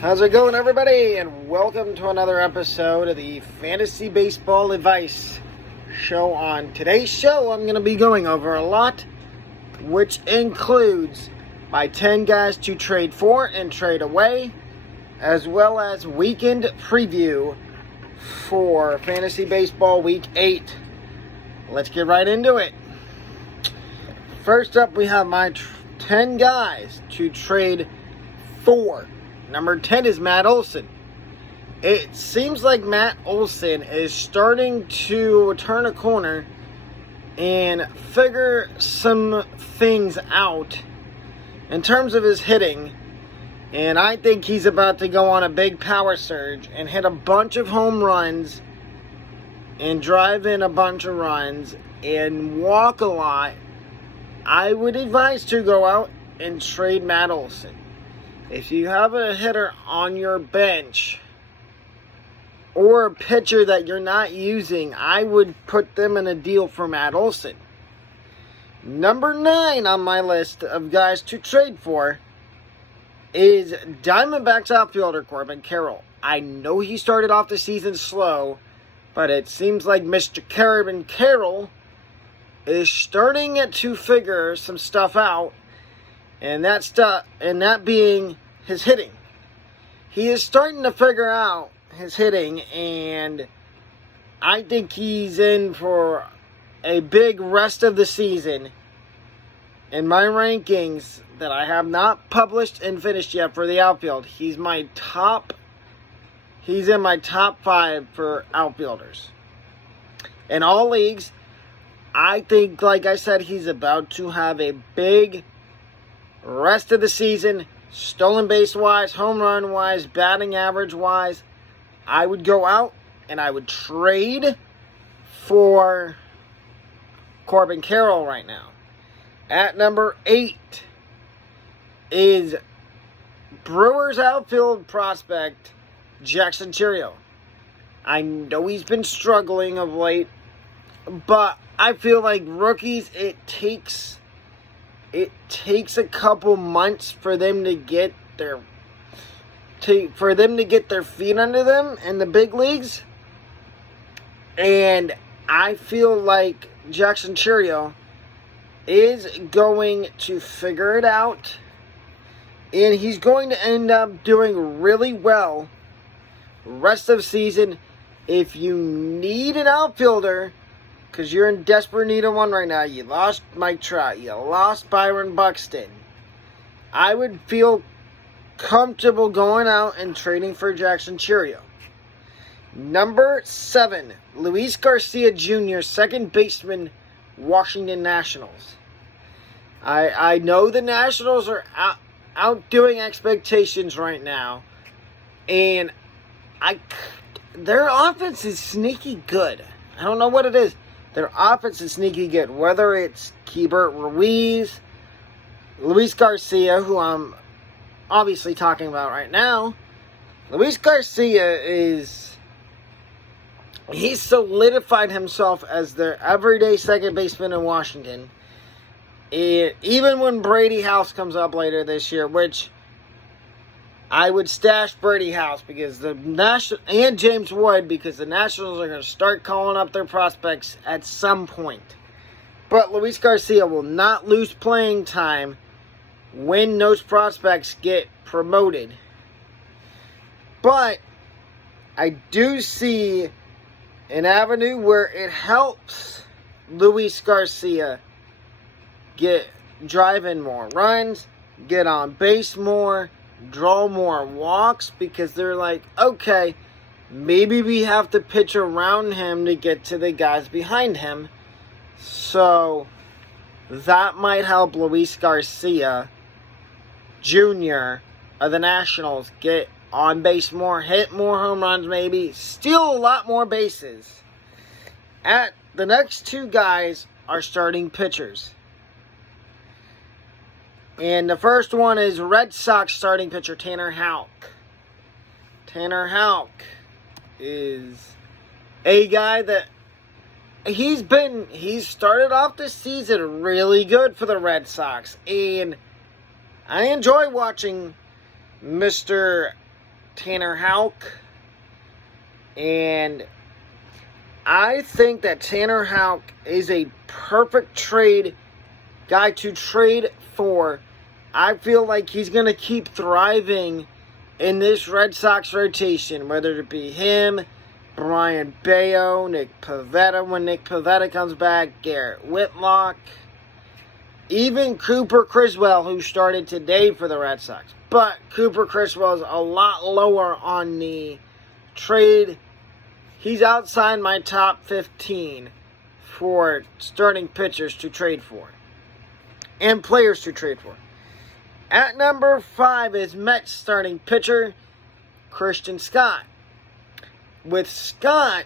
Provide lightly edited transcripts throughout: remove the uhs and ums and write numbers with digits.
How's it going, everybody? And welcome to another episode of the Fantasy Baseball Advice Show. On today's show, I'm going to be going over a lot, which includes my 10 guys to trade for and trade away, as well as weekend preview for Fantasy Baseball Week 8. Let's get right into it. First up, we have my 10 guys to trade for. Number 10 is Matt Olson. It seems like Matt Olson is starting to turn a corner and figure some things out in terms of his hitting. And I think he's about to go on a big power surge and hit a bunch of home runs and drive in a bunch of runs and walk a lot. I would advise to go out and trade Matt Olson. If you have a hitter on your bench or a pitcher that you're not using, I would put them in a deal for Matt Olson. Number 9 on my list of guys to trade for is Diamondbacks outfielder Corbin Carroll. I know he started off the season slow, but it seems like Mr. Corbin Carroll is starting to figure some stuff out. And that being his hitting. He is starting to figure out his hitting, and I think he's in for a big rest of the season. In my rankings that I have not published and finished yet for the outfield, he's in my top 5 for outfielders. In all leagues, I think, like I said, he's about to have a big rest of the season, stolen base wise, home run wise, batting average wise. I would go out and I would trade for Corbin Carroll right now. At number 8 is Brewers outfield prospect Jackson Chourio. I know he's been struggling of late, but I feel like rookies, it takes a couple months for them to get their feet under them in the big leagues. And I feel like Jackson Chourio is going to figure it out, and he's going to end up doing really well rest of season. If you need an outfielder, because you're in desperate need of one right now. You lost Mike Trout. You lost Byron Buxton. I would feel comfortable going out and trading for Jackson Chourio. Number 7, Luis Garcia Jr., second baseman, Washington Nationals. I know the Nationals are outdoing expectations right now. And their offense is sneaky good. I don't know what it is. Their offense is sneaky good. Whether it's Keibert Ruiz, Luis Garcia, who I'm obviously talking about right now. Luis Garcia he's solidified himself as their everyday second baseman in Washington. Even when Brady House comes up later this year, which I would stash Brady House because and James Wood, because the Nationals are going to start calling up their prospects at some point. But Luis Garcia will not lose playing time when those prospects get promoted. But I do see an avenue where it helps Luis Garcia drive in more runs, get on base more, draw more walks, because they're like, okay, maybe we have to pitch around him to get to the guys behind him. So that might help Luis Garcia Jr. of the Nationals get on base more, hit more home runs, maybe steal a lot more bases. At the next 2 guys are starting pitchers. And the first one is Red Sox starting pitcher Tanner Houck. Tanner Houck is a guy that he's started off this season really good for the Red Sox. And I enjoy watching Mr. Tanner Houck. And I think that Tanner Houck is a perfect guy to trade for. I feel like he's going to keep thriving in this Red Sox rotation, whether it be him, Brian Bayo, Nick Pivetta when Nick Pivetta comes back, Garrett Whitlock, even Cooper Criswell, who started today for the Red Sox. But Cooper Criswell is a lot lower on the trade. He's outside my top 15 for starting pitchers to trade for and players to trade for. At number 5 is Mets starting pitcher Christian Scott. With Scott,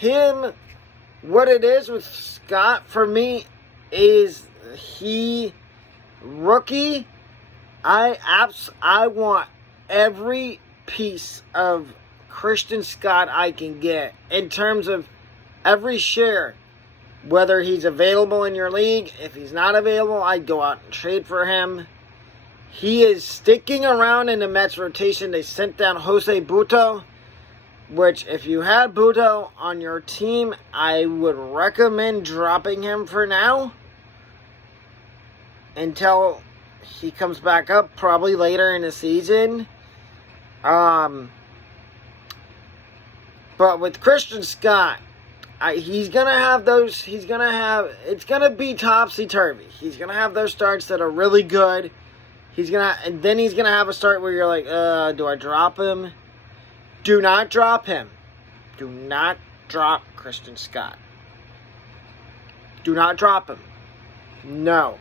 what it is with Scott for me is rookie. I want every piece of Christian Scott I can get in terms of every share. Whether he's available in your league, if he's not available, I'd go out and trade for him. He is sticking around in the Mets rotation. They sent down Jose Butto, which if you had Butto on your team, I would recommend dropping him for now until he comes back up, probably later in the season. But with Christian Scott, it's gonna be topsy-turvy. He's gonna have those starts that are really good. And then he's gonna have a start where you're like, do I drop him? Do not drop him. Do not drop Christian Scott. Do not drop him. No.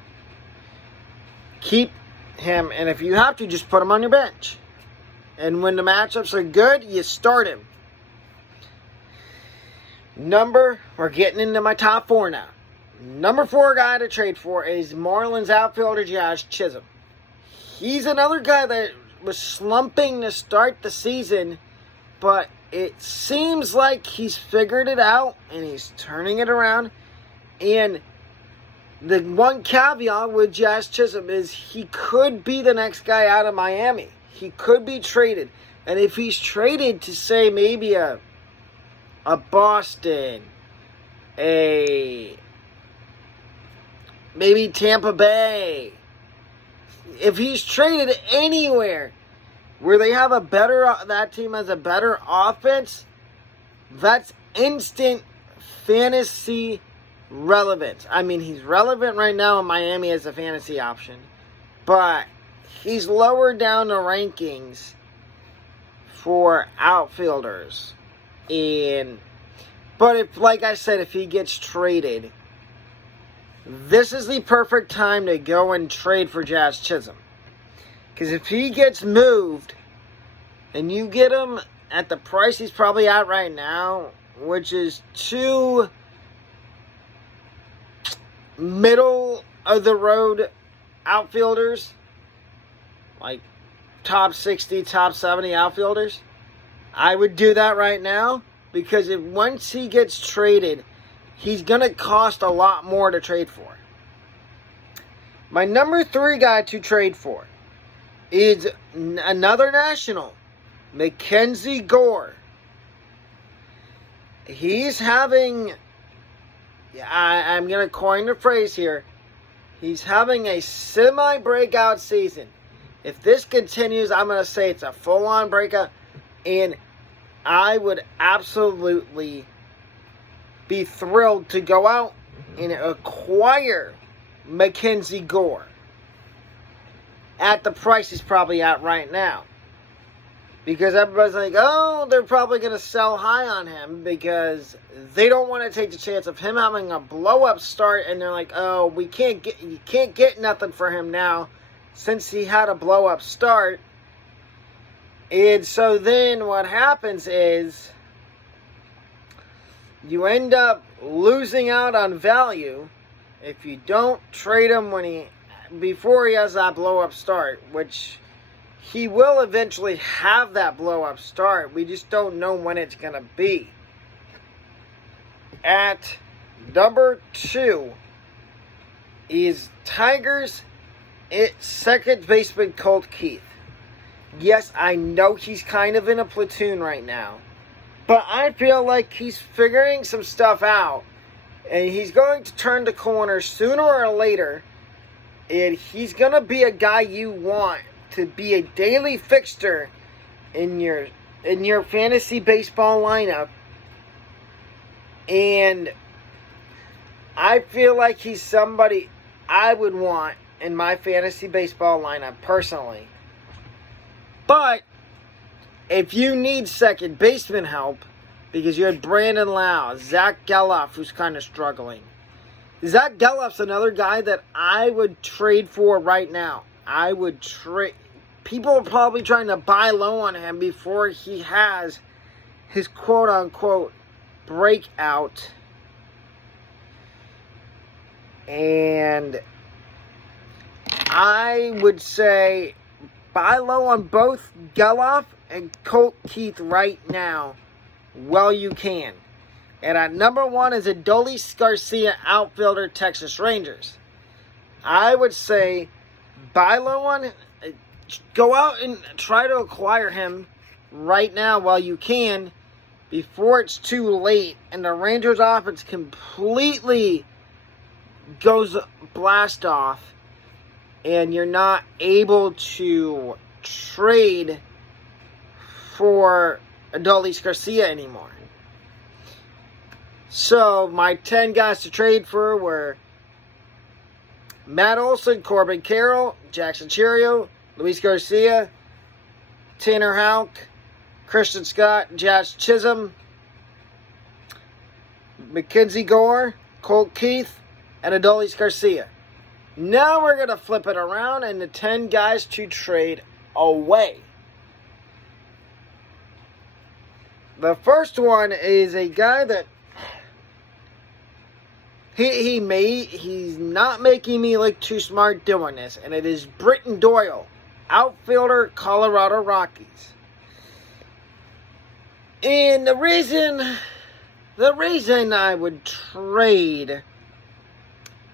Keep him, and if you have to, just put him on your bench. And when the matchups are good, you start him. We're getting into my top 4 now. Number 4 guy to trade for is Marlins outfielder Jazz Chisholm. He's another guy that was slumping to start the season, but it seems like he's figured it out and he's turning it around. And the one caveat with Jazz Chisholm is he could be the next guy out of Miami. He could be traded. And if he's traded to, say, maybe a Boston, maybe Tampa Bay, if he's traded anywhere where they have that team has a better offense, that's instant fantasy relevance. I mean, he's relevant right now in Miami as a fantasy option, but he's lower down the rankings for outfielders. But if he gets traded, this is the perfect time to go and trade for Jazz Chisholm. Because if he gets moved and you get him at the price he's probably at right now, which is 2 middle of the road outfielders, like top 60, top 70 outfielders, I would do that right now, because once he gets traded, he's going to cost a lot more to trade for. My number 3 guy to trade for is another national, Mackenzie Gore. He's having, I'm going to coin the phrase here, he's having a semi-breakout season. If this continues, I'm going to say it's a full-on breakout, and I would absolutely be thrilled to go out and acquire Mackenzie Gore at the price he's probably at right now. Because everybody's like, oh, they're probably going to sell high on him because they don't want to take the chance of him having a blow-up start, and they're like, oh, you can't get nothing for him now since he had a blow-up start. And so then what happens is you end up losing out on value if you don't trade him before he has that blow-up start, which he will eventually have that blow-up start. We just don't know when it's going to be. At number 2 is Tigers' second baseman Colt Keith. Yes, I know he's kind of in a platoon right now. But I feel like he's figuring some stuff out. And he's going to turn the corner sooner or later. And he's going to be a guy you want to be a daily fixture in your fantasy baseball lineup. And I feel like he's somebody I would want in my fantasy baseball lineup personally. But if you need second baseman help, because you had Brandon Lau, Zach Geloff, who's kind of struggling. Zach Geloff's another guy that I would trade for right now. I would trade. People are probably trying to buy low on him before he has his quote-unquote breakout. And I would say buy low on both Geloff and Colt Keith right now while you can. And at number 1 is Adolis Garcia, outfielder, Texas Rangers. I would say buy low on, go out and try to acquire him right now while you can before it's too late and the Rangers offense completely goes blast off and you're not able to trade for Adolis Garcia anymore. So my 10 guys to trade for were Matt Olson, Corbin Carroll, Jackson Chourio, Luis Garcia, Tanner Houck, Christian Scott, Josh Chisholm, Mackenzie Gore, Colt Keith, and Adolis Garcia. Now we're going to flip it around and the 10 guys to trade away. The first one is a guy that he's not making me look too smart doing this, and it is Britton Doyle, outfielder, Colorado Rockies. And the reason I would trade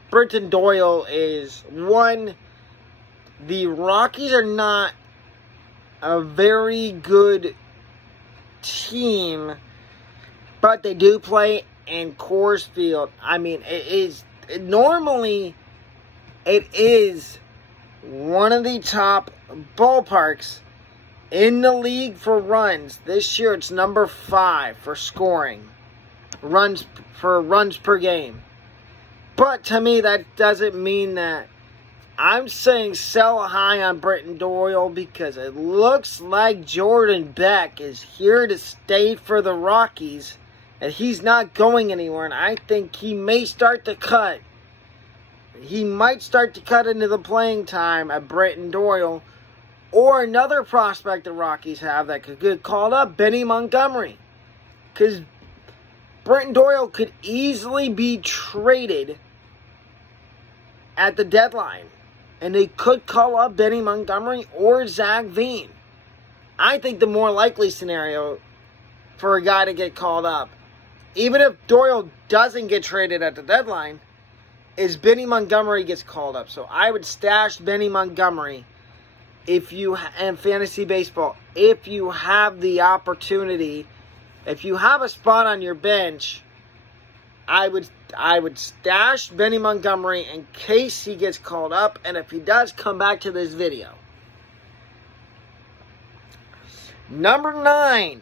Britton Doyle is, one, the Rockies are not a very good team, but they do play in Coors Field. I mean, normally it is one of the top ballparks in the league for runs. This year it's number 5 for scoring runs per game. But to me, that doesn't mean that I'm saying sell high on Britton Doyle, because it looks like Jordan Beck is here to stay for the Rockies, and he's not going anywhere, and I think he may start to cut. He might start to cut into the playing time at Britton Doyle, or another prospect the Rockies have that could get called up, Benny Montgomery. Because Britton Doyle could easily be traded at the deadline. And they could call up Benny Montgomery or Zach Veen. I think the more likely scenario for a guy to get called up, even if Doyle doesn't get traded at the deadline, is Benny Montgomery gets called up. So I would stash Benny Montgomery in fantasy baseball, if you have the opportunity. If you have a spot on your bench, I would stash Benny Montgomery in case he gets called up, and if he does, come back to this video. Number 9,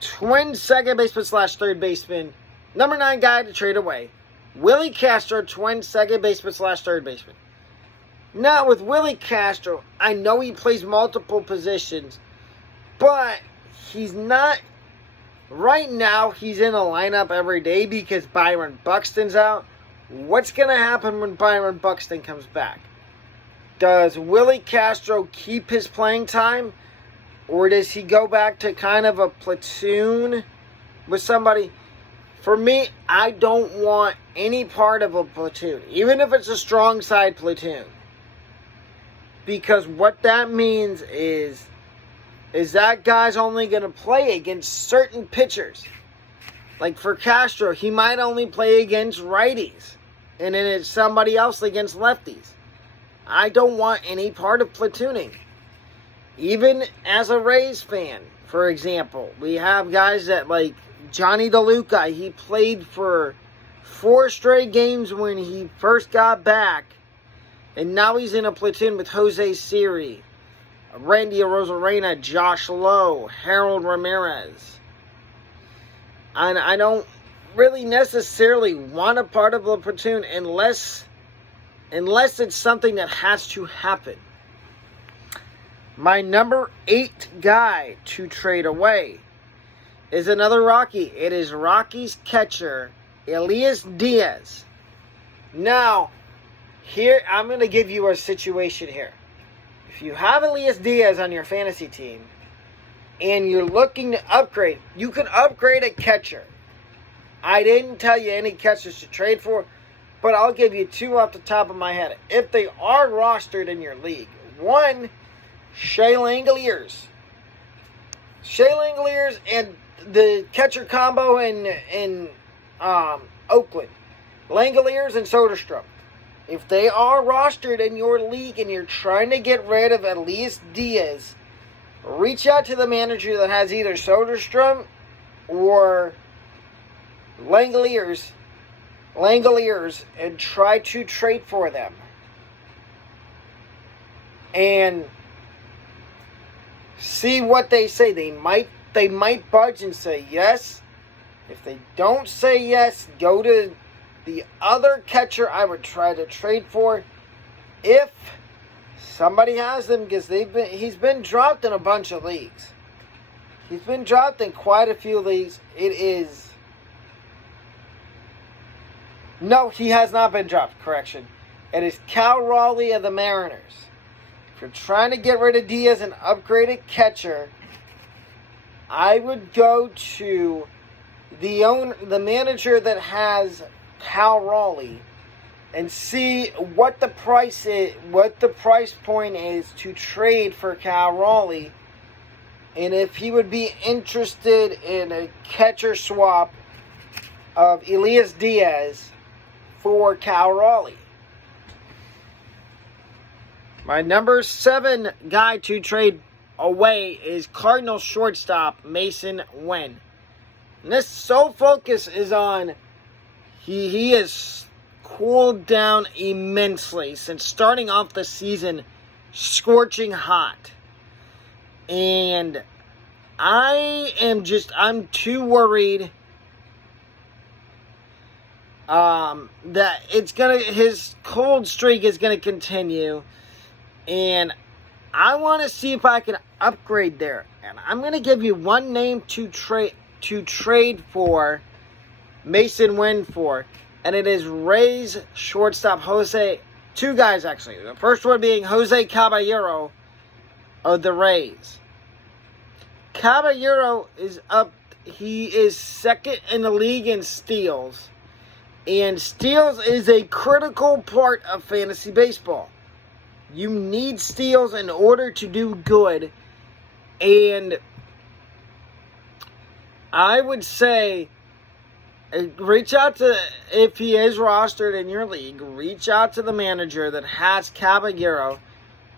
Twins second baseman / third baseman. Number 9 guy to trade away, Willie Castro, Twins second baseman / third baseman. Now with Willie Castro, I know he plays multiple positions, but he's not. Right now, he's in a lineup every day because Byron Buxton's out. What's going to happen when Byron Buxton comes back? Does Willie Castro keep his playing time? Or does he go back to kind of a platoon with somebody? For me, I don't want any part of a platoon, even if it's a strong side platoon. Because what that means is that guy's only going to play against certain pitchers. Like for Castro, he might only play against righties. And then it's somebody else against lefties. I don't want any part of platooning. Even as a Rays fan, for example, we have guys that like Johnny DeLuca. He played for 4 straight games when he first got back, and now he's in a platoon with Jose Siri, Randy Arozarena, Josh Lowe, Harold Ramirez. And I don't really necessarily want a part of a platoon unless it's something that has to happen. My number 8 guy to trade away is another Rocky. It is Rockies catcher, Elias Diaz. Now, here, I'm going to give you a situation here. If you have Elias Diaz on your fantasy team and you're looking to upgrade, you can upgrade a catcher. I didn't tell you any catchers to trade for, but I'll give you 2 off the top of my head. If they are rostered in your league, 1, Shea Langeliers. Shea Langeliers and the catcher combo in Oakland. Langeliers and Soderstrom. If they are rostered in your league and you're trying to get rid of Elias Diaz, reach out to the manager that has either Soderstrom or Langeliers and try to trade for them. And see what they say. They might budge and say yes. If they don't say yes, go to the other catcher I would try to trade for if somebody has them, because he's been dropped in a bunch of leagues. He's been dropped in quite a few leagues. No, he has not been dropped. Correction. It is Cal Raleigh of the Mariners. If you're trying to get rid of Diaz and upgrade a catcher, I would go to the manager that has Cal Raleigh and see what the price point is to trade for Cal Raleigh, and if he would be interested in a catcher swap of Elias Diaz for Cal Raleigh. My number 7 guy to trade away is Cardinals shortstop Masyn Winn. And this sole focus is on he has cooled down immensely since starting off the season scorching hot. And I'm too worried that his cold streak is gonna continue, and I want to see if I can upgrade there. And I'm gonna give you one name to trade for Masyn Winn for, and it is Rays shortstop two guys actually. The first one being Jose Caballero of the Rays. Caballero is up. He is second in the league in steals. And steals is a critical part of fantasy baseball. You need steals in order to do good. And I would say, reach out to, if he is rostered in your league, reach out to the manager that has Caballero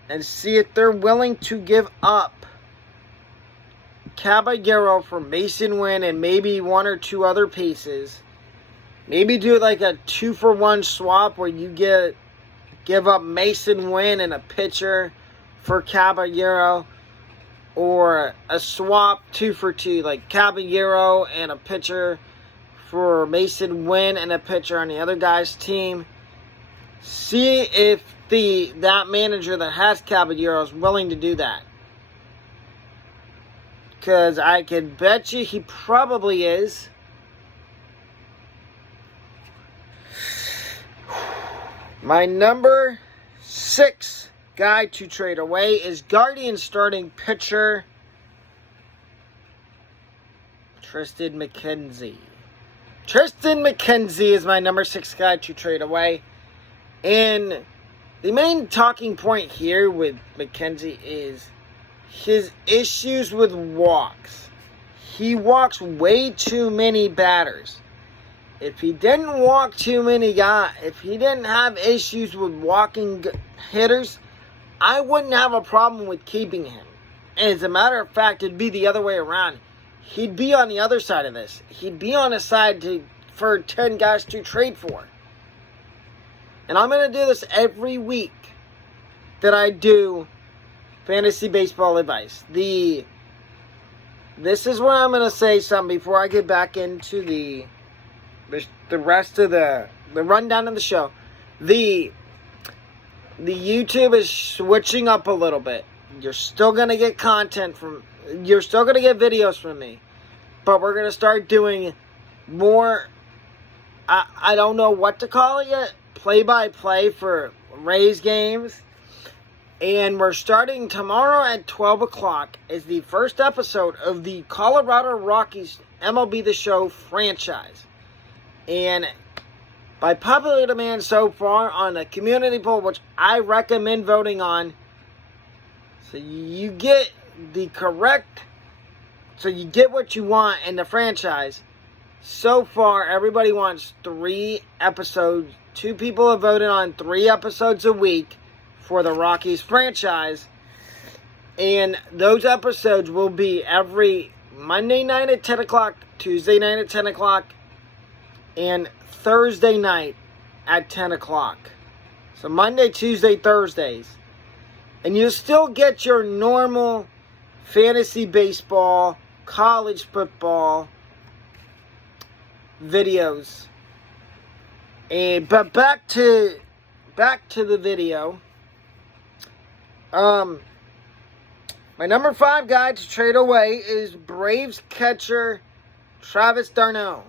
and see if they're willing to give up Caballero for Masyn Winn and maybe 1 or 2 other pieces. Maybe do like a 2-for-1 swap where you give up Masyn Winn and a pitcher for Caballero, or a swap 2-for-2, like Caballero and a pitcher for Masyn Winn and a pitcher on the other guy's team. See if that manager that has Caballero is willing to do that. Because I can bet you he probably is. My number 6 guy to trade away is Guardian starting pitcher Triston McKenzie. Triston McKenzie is my number 6 guy to trade away. And the main talking point here with McKenzie is his issues with walks. He walks way too many batters. If he didn't walk too many guys, if he didn't have issues with walking hitters, I wouldn't have a problem with keeping him. As a matter of fact, it'd be the other way around. He'd be on the other side of this. He'd be on a side for 10 guys to trade for. And I'm going to do this every week that I do fantasy baseball advice. This is where I'm going to say something before I get back into the rest of the rundown of the show. The YouTube is switching up a little bit. You're still going to get you're still going to get videos from me. But we're going to start doing more, I don't know what to call it yet, play-by-play for Rays games. And we're starting tomorrow at 12 o'clock is the first episode of the Colorado Rockies MLB The Show franchise. And by popular demand so far on a community poll, which I recommend voting on, so you get what you want in the franchise. So far, everybody wants 3 episodes. 2 people have voted on 3 episodes a week for the Rockies franchise. And those episodes will be every Monday night at 10 o'clock, Tuesday night at 10 o'clock, and Thursday night at 10 o'clock. So Monday, Tuesday, Thursdays. And you'll still get your normal fantasy baseball, college football videos. But back to the video. My number 5 guy to trade away is Braves catcher Travis d'Arnaud.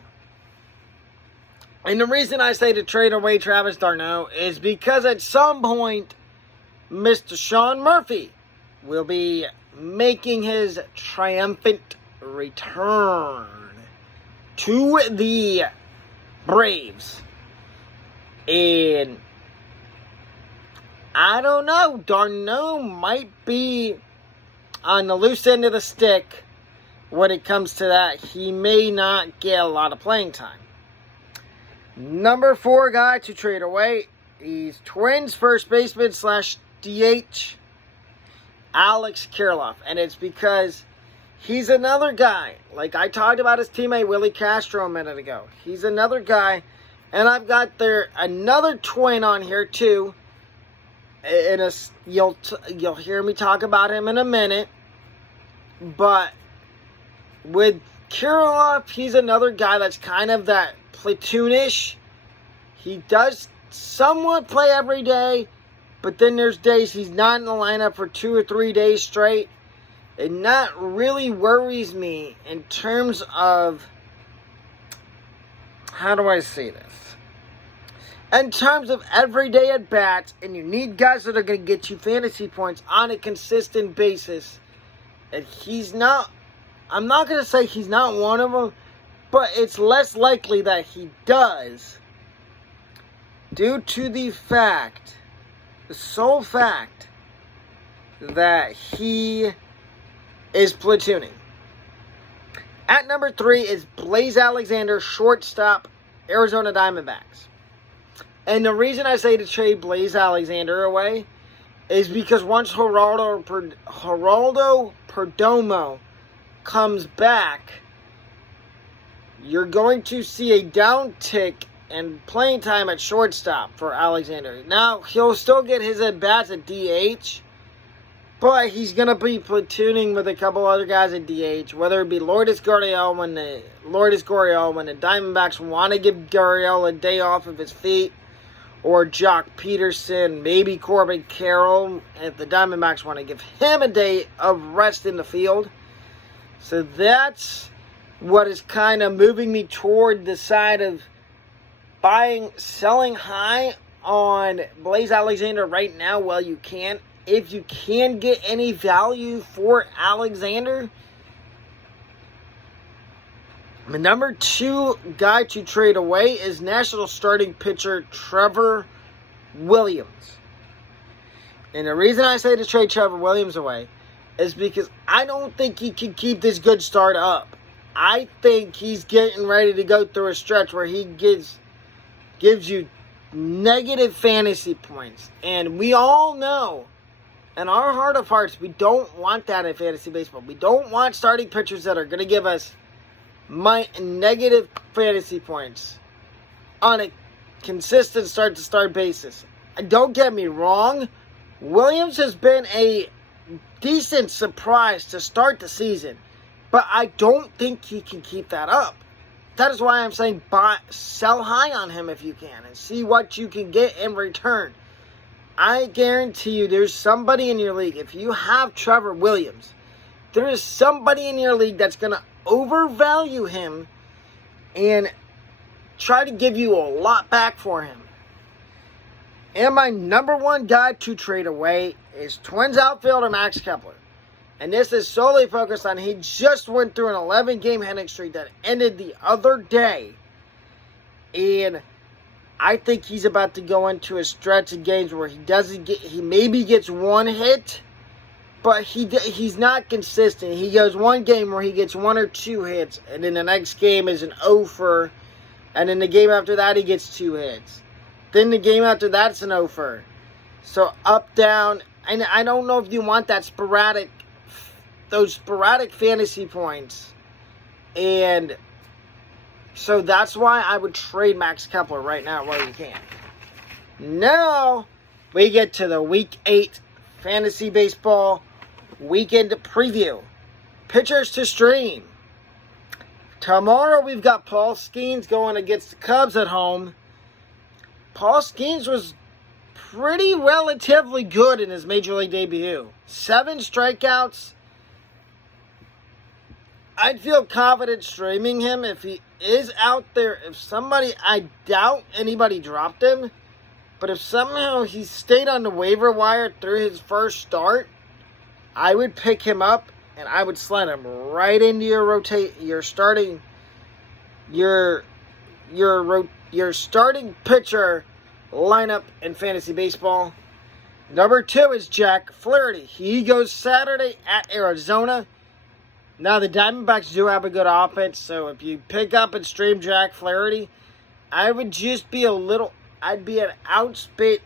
And the reason I say to trade away Travis d'Arnaud is because at some point, Mr. Sean Murphy will be making his triumphant return to the Braves. And I don't know, d'Arnaud might be on the loose end of the stick when it comes to that. He may not get a lot of playing time. Number 4 guy to trade away, he's Twins first baseman / DH, Alex Kirilloff. And it's because he's another guy, like I talked about his teammate Willie Castro a minute ago. He's another guy, and I've got another Twin on here too. And you'll hear me talk about him in a minute. But with Kirilloff, he's another guy that's kind of that platoonish. He does somewhat play every day, but then there's days he's not in the lineup for 2 or 3 days straight. And that really worries me in terms of, how do I say this? In terms of everyday at-bats, and you need guys that are going to get you fantasy points on a consistent basis. And he's not, I'm not going to say he's not one of them, but it's less likely that he does, due to the sole fact, that he is platooning. At number 3 is Blaze Alexander, shortstop, Arizona Diamondbacks. And the reason I say to trade Blaze Alexander away is because once Geraldo Perdomo comes back, you're going to see a downtick in playing time at shortstop for Alexander. Now, he'll still get his at-bats at DH, but he's going to be platooning with a couple other guys at DH, whether it be Lourdes Gurriel when the Diamondbacks want to give Gurriel a day off of his feet, or Jock Peterson, maybe Corbin Carroll, if the Diamondbacks want to give him a day of rest in the field. So that's what is kind of moving me toward the side of selling high on Blaze Alexander right now while you can. If you can get any value for Alexander. The number 2 guy to trade away is National starting pitcher Trevor Williams. And the reason I say to trade Trevor Williams away is because I don't think he can keep this good start up. I think he's getting ready to go through a stretch where he gives you negative fantasy points. And we all know in our heart of hearts, we don't want that in fantasy baseball. We don't want starting pitchers that are going to give us negative fantasy points on a consistent start-to-start basis. And don't get me wrong, Williams has been a decent surprise to start the season, but I don't think he can keep that up. That is why I'm saying sell high on him if you can and see what you can get in return. I guarantee you there's somebody in your league, if you have Trevor Williams, there is somebody in your league that's going to overvalue him and try to give you a lot back for him. And my number one guy to trade away is Twins outfielder Max Kepler. And this is solely focused on he just went through an 11-game hitting streak that ended the other day. And I think he's about to go into a stretch of games where he maybe gets one hit, but he's not consistent. He goes one game where he gets one or two hits, and then the next game is an 0-for, and then the game after that he gets 2 hits. Then the game after that it's an 0-for. So up, down, and I don't know if you want those sporadic fantasy points. And so that's why I would trade Max Kepler right now while you can. Now we get to the Week 8 Fantasy Baseball Weekend Preview. Pitchers to stream. Tomorrow we've got Paul Skeens going against the Cubs at home. Paul Skeens was pretty relatively good in his Major League debut. 7 strikeouts. I'd feel confident streaming him if he is out there. I doubt anybody dropped him, but if somehow he stayed on the waiver wire through his first start, I would pick him up and I would slide him right into your starting pitcher lineup in fantasy baseball. Number 2 is Jack Flaherty. He goes Saturday at Arizona. Now, the Diamondbacks do have a good offense, so if you pick up and stream Jack Flaherty, I would just be I'd be an ounce bit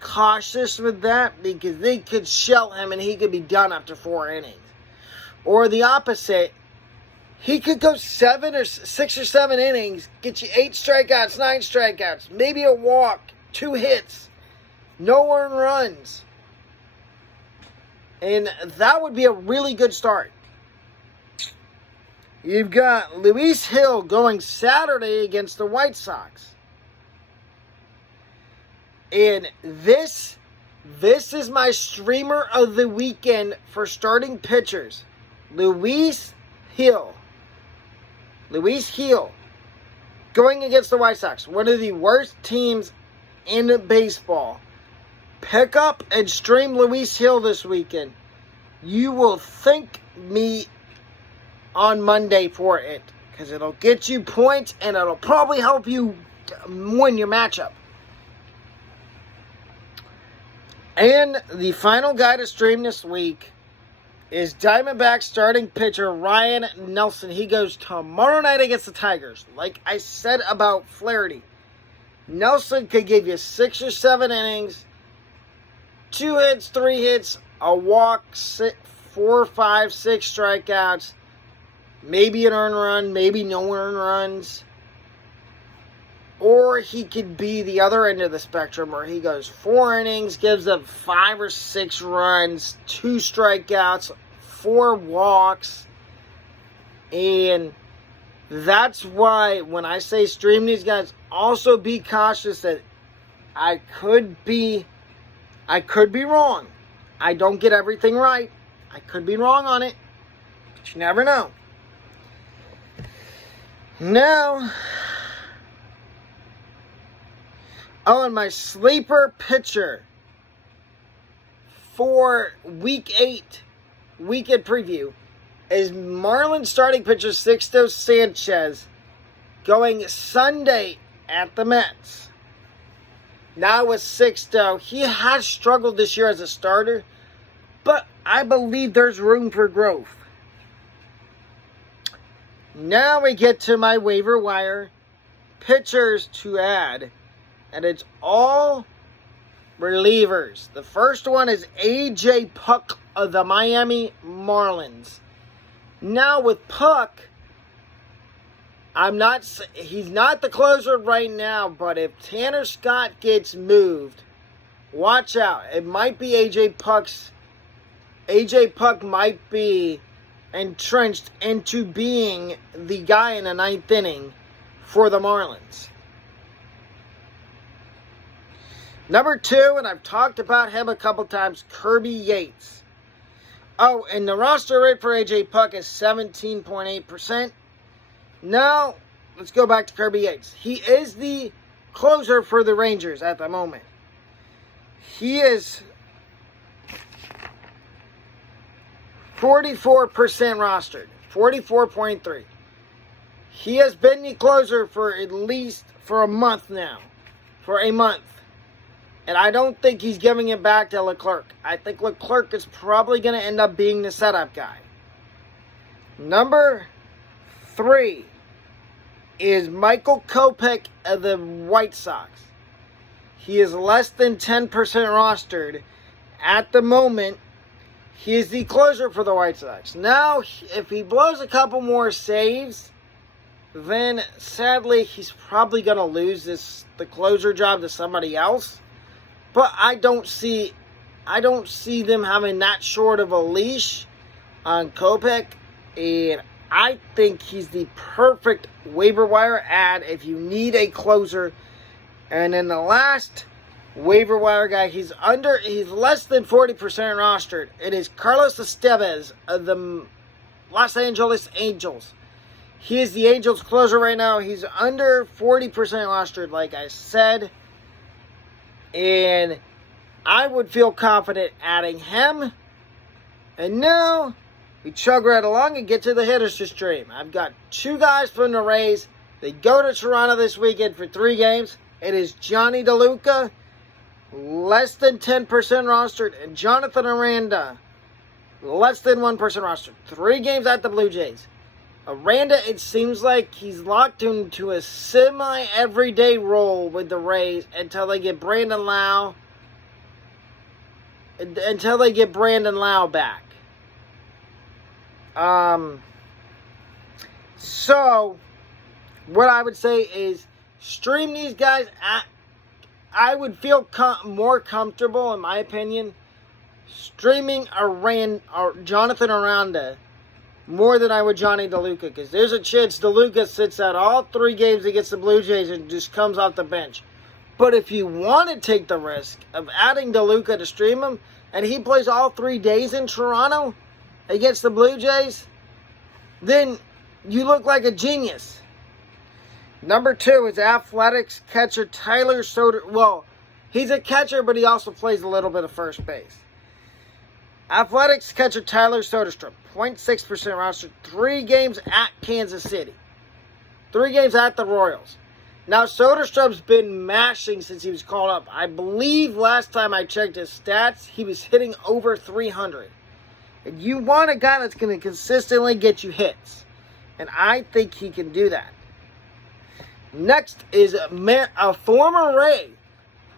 cautious with that because they could shell him and he could be done after 4 innings. Or the opposite, he could go 6 or 7 innings, get you 8 strikeouts, 9 strikeouts, maybe a walk, 2 hits, no earned runs. And that would be a really good start. You've got Luis Hill going Saturday against the White Sox. And this is my streamer of the weekend for starting pitchers. Luis Hill. Going against the White Sox. One of the worst teams in baseball. Pick up and stream Luis Hill this weekend. You will thank me on Monday for it, because it'll get you points and it'll probably help you win your matchup. And the final guy to stream this week is Diamondback starting pitcher Ryan Nelson. He goes tomorrow night against the Tigers. Like I said about Flaherty, Nelson could give you 6 or 7 innings, 2 hits, 3 hits, a walk, 4, 5, 6 strikeouts, maybe an earned run, maybe no earned runs. Or he could be the other end of the spectrum where he goes 4 innings, gives up 5 or 6 runs, 2 strikeouts, 4 walks. And that's why when I say stream these guys, also be cautious that I could be wrong. I don't get everything right. I could be wrong on it. But you never know. Now, and my sleeper pitcher for Week 8 weekend preview is Marlins starting pitcher Sixto Sanchez going Sunday at the Mets. Now with Sixto, he has struggled this year as a starter, but I believe there's room for growth. Now we get to my waiver wire pitchers to add. And it's all relievers. The first one is A.J. Puk of the Miami Marlins. Now with Puk, he's not the closer right now, but if Tanner Scott gets moved, watch out. It might be A.J. Puk might be entrenched into being the guy in the ninth inning for the Marlins. Number 2, and I've talked about him a couple times, Kirby Yates. Oh, and the roster rate for A.J. Puk is 17.8%. Now, let's go back to Kirby Yates. He is the closer for the Rangers at the moment. He is 44% rostered, 44.3. He has been the closer for at least for a month now. For a month. And I don't think he's giving it back to Leclerc. I think Leclerc is probably going to end up being the setup guy. Number 3 is Michael Kopech of the White Sox. He is less than 10% rostered at the moment. He is the closer for the White Sox. Now, if he blows a couple more saves, then sadly he's probably going to lose the closer job to somebody else. But I don't see them having that short of a leash on Kopech, and I think he's the perfect waiver wire add if you need a closer. And then the last waiver wire guy, he's less than 40% rostered. It is Carlos Estevez of the Los Angeles Angels. He is the Angels closer right now. He's under 40% rostered, like I said. And I would feel confident adding him. And now we chug right along and get to the hitters to stream. I've got 2 guys from the Rays. They go to Toronto this weekend for 3 games. It is Johnny DeLuca, less than 10% rostered, and Jonathan Aranda, less than 1% rostered. 3 games at the Blue Jays. Aranda, it seems like he's locked into a semi-everyday role with the Rays until they get Brandon Lau back. So, what I would say is stream these guys. I would feel more comfortable, in my opinion, streaming Jonathan Aranda more than I would Johnny DeLuca, because there's a chance DeLuca sits out all 3 games against the Blue Jays and just comes off the bench. But if you want to take the risk of adding DeLuca to stream him, and he plays all 3 days in Toronto against the Blue Jays, then you look like a genius. Number 2 is Athletics catcher Tyler Soderstrom. Well, he's a catcher, but he also plays a little bit of first base. Athletics catcher Tyler Soderstrom, 0.6% rostered, 3 games at Kansas City, 3 games at the Royals. Now, Soderstrom's been mashing since he was called up. I believe last time I checked his stats, he was hitting over 300. And you want a guy that's going to consistently get you hits. And I think he can do that. Next is a former Ray,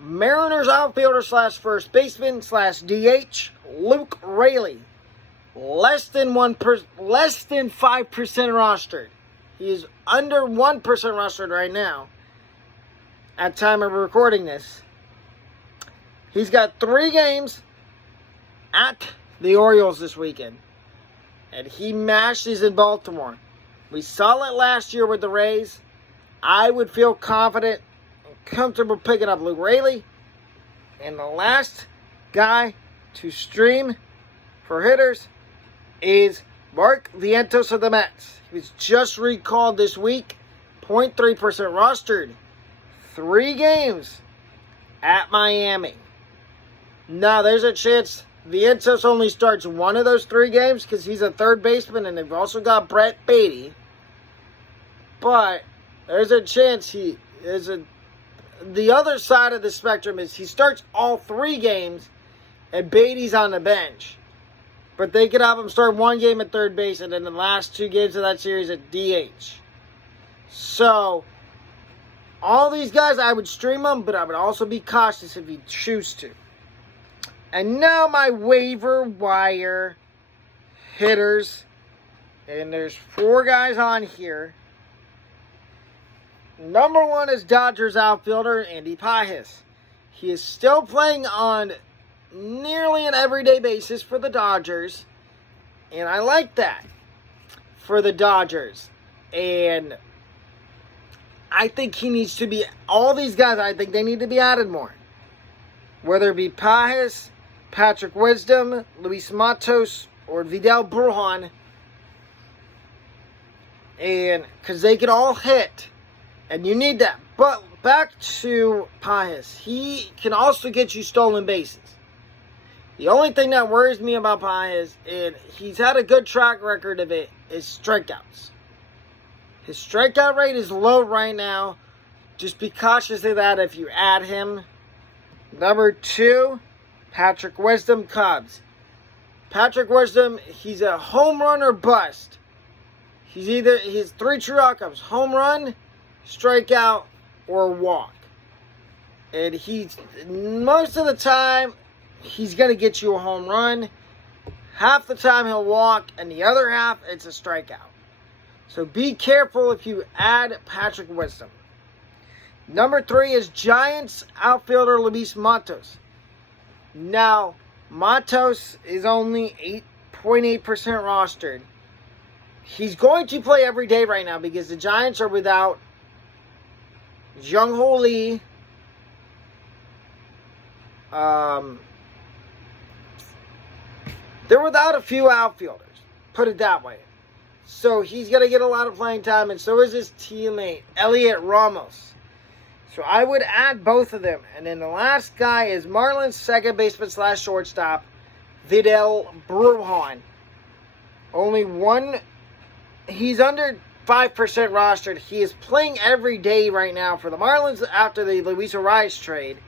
Mariners outfielder / first baseman / DH, Luke Raley. Less than 5% rostered. He is under 1% rostered right now at time of recording this. He's got 3 games at the Orioles this weekend. And he mashes in Baltimore. We saw it last year with the Rays. I would feel confident and comfortable picking up Luke Raley. And the last guy to stream for hitters is Mark Vientos of the Mets. He was just recalled this week. 0.3% rostered. 3 games at Miami. Now, there's a chance Vientos only starts 1 of those 3 games because he's a third baseman, and they've also got Brett Beatty. But there's a chance the other side of the spectrum is he starts all 3 games and Beatty's on the bench. But they could have him start 1 game at third base and then the last 2 games of that series at DH. So, all these guys, I would stream them, but I would also be cautious if you choose to. And now my waiver wire hitters. And there's 4 guys on here. Number 1 is Dodgers outfielder Andy Pages. He is still playing on nearly an everyday basis for the Dodgers. And I like that for the Dodgers. And I think he needs to be, all these guys, I think they need to be added more. Whether it be Pages, Patrick Wisdom, Luis Matos, or Vidal Brujan. And because they can all hit. And you need that. But back to Pages. He can also get you stolen bases. The only thing that worries me about Pages, and he's had a good track record of it, is strikeouts. His strikeout rate is low right now. Just be cautious of that if you add him. Number 2, Patrick Wisdom, Cubs. Patrick Wisdom, he's a home run or bust. He's 3 true outcomes: home run, strikeout, or walk. And he's, most of the time, he's going to get you a home run. Half the time he'll walk, and the other half, it's a strikeout. So be careful if you add Patrick Wisdom. Number 3 is Giants outfielder Luis Matos. Now, Matos is only 8.8% rostered. He's going to play every day right now because the Giants are without Jung-Hoo Lee, they're without a few outfielders, put it that way. So he's going to get a lot of playing time, and so is his teammate, Elliot Ramos. So I would add both of them. And then the last guy is Marlins second baseman / shortstop, Vidal Brujan. Only one, he's under 5% rostered. He is playing every day right now for the Marlins after the Luis Arias trade.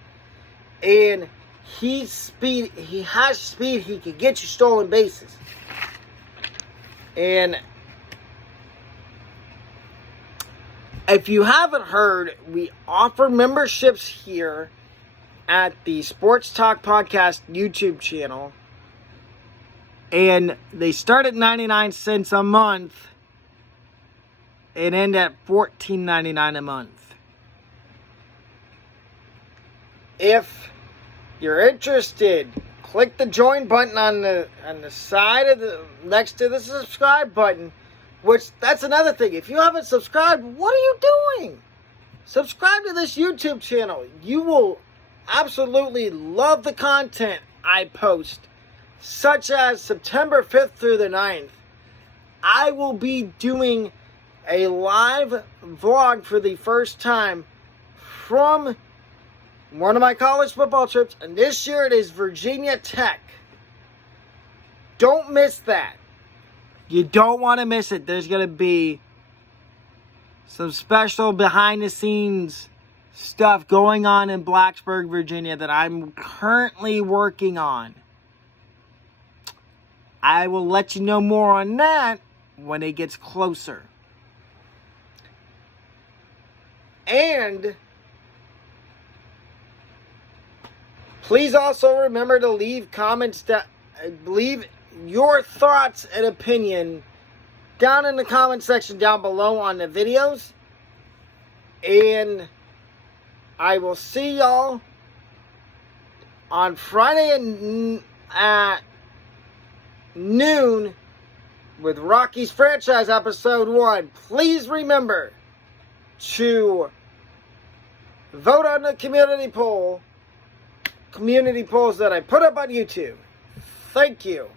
And he has speed, he can get you stolen bases. And if you haven't heard, we offer memberships here at the Sports Talk Podcast YouTube channel. And they start at 99 cents a month and end at $14.99 a month. If you're interested, click the join button on the side of the next to the subscribe button. Which, that's another thing. If you haven't subscribed, what are you doing? Subscribe to this YouTube channel. You will absolutely love the content I post. Such as September 5th through the 9th. I will be doing a live vlog for the first time from one of my college football trips. And this year it is Virginia Tech. Don't miss that. You don't want to miss it. There's going to be some special behind-the-scenes stuff going on in Blacksburg, Virginia that I'm currently working on. I will let you know more on that when it gets closer. And please also remember to leave comments leave your thoughts and opinion down in the comment section down below on the videos. And I will see y'all on Friday at noon with Rocky's Franchise Episode 1. Please remember to vote on the community polls that I put up on YouTube. Thank you.